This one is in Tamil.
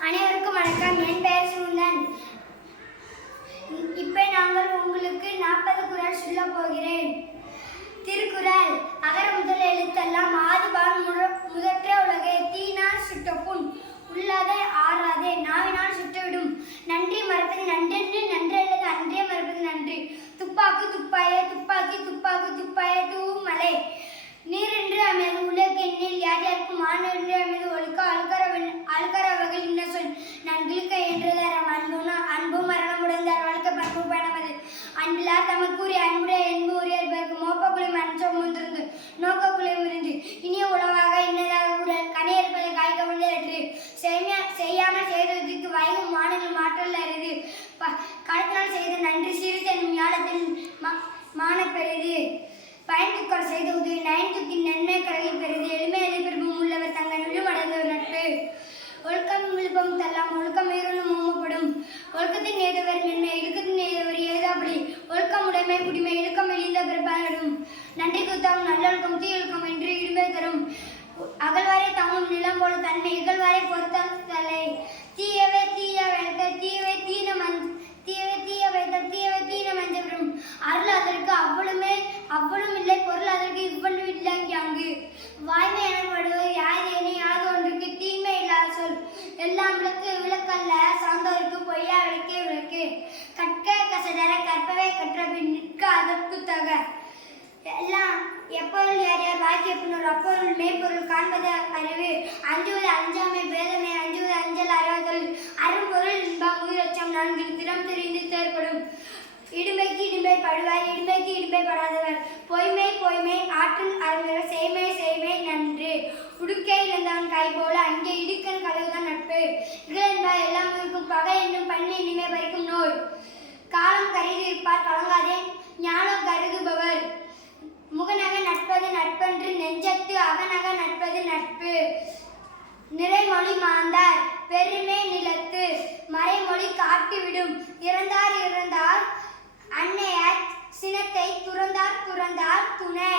அனைவருக்கும் வணக்கம். என் பெயர் சுந்தன். என்றுதரம் அன்பும் அன்பு மரணம் தர் வழக்க பண்பு பயணமது அன்பிலார் தமக்குரிய அன்புடைய என்பு உரியர்களுக்கு மோப்பக்குழி மஞ்சம் முந்திருந்து நோக்கக்குழி முறிந்து இனிய உணவாக இன்னதாக உடல் கனையிருப்பதை காய் கவிழ்ந்தற்று செய்யா செய்யாமல் செய்ததுக்கு வைகும் மாநிலம் மாற்றல் அறிது ப- கடத்தினால் செய்த நன்றி சிறிது என்னும் ஞானத்தில் மா- பயன்புக்கள் செய்த ஒழுக்கம் குடிமை இழுக்கம் எளிந்த பிறப்பாடும் நன்றி குத்தாம் நல்லொழுக்கம் தீயொழுக்கம் என்று இடுமை தரும். அகழ்வாரை தாமும் நிலம் போல தன்னை இகழ்வாரை பொறுத்தால் தலை. தீயவே தீய வைத்த தீயவை தீன மஞ் தீயவை தீய வைத்த தீயவை தீன மஞ்சபுரம். அருள் அதற்கு அவ்வளவுமே அவ்வளவும் இல்லை பொருள் அதற்கு இவ்வளவு இல்லை அங்கு. வாய்மை எனப்படுவது யாதேனே யாது ஒன்றுக்கு தீமை இல்லாத சொல். எல்லாம் விளக்கு விளக்கல்ல சார்ந்தவருக்கு பொய்யா விளக்கே விளக்கு. எப்பொருள் யார் யார் வாழ்க்கை பின்னர் அப்பொருள் மெய்ப்பொருள் காண்பது அறிவு. அஞ்சுவது அஞ்சாமை பேதமை அஞ்சுவது அஞ்சல் அறிவதல் அரும்பொருள் இன்பம் உயிரச்சம் நான்கில் திறம் தெரிந்து தேர்ப்படும். இடுமைக்கு இடுமை படுவார் இடுமைக்கு இடுமை படாதவர். பொய்மை பொய்மை ஆற்றல் அறிஞர் செய்மை செய்மை நன்று. உடுக்கை இழந்தவன் கை போல அங்கே இடுக்கன் கழுவுதான் நட்பு. இகழென்பார் எல்லாம் இருக்கும் பகை என்னும் பண்ணி இனிமை பறிக்கும் நோய் காலம் கருதி இருப்பார் கலங்காதே ஞானம் கருதுபவர் மாந்தார். பெருமை நிலத்து மறைமொழி காட்டிவிடும். இறந்தார் இறந்தார் அன்னையர் சினத்தை துறந்தார் துறந்தார் துணை.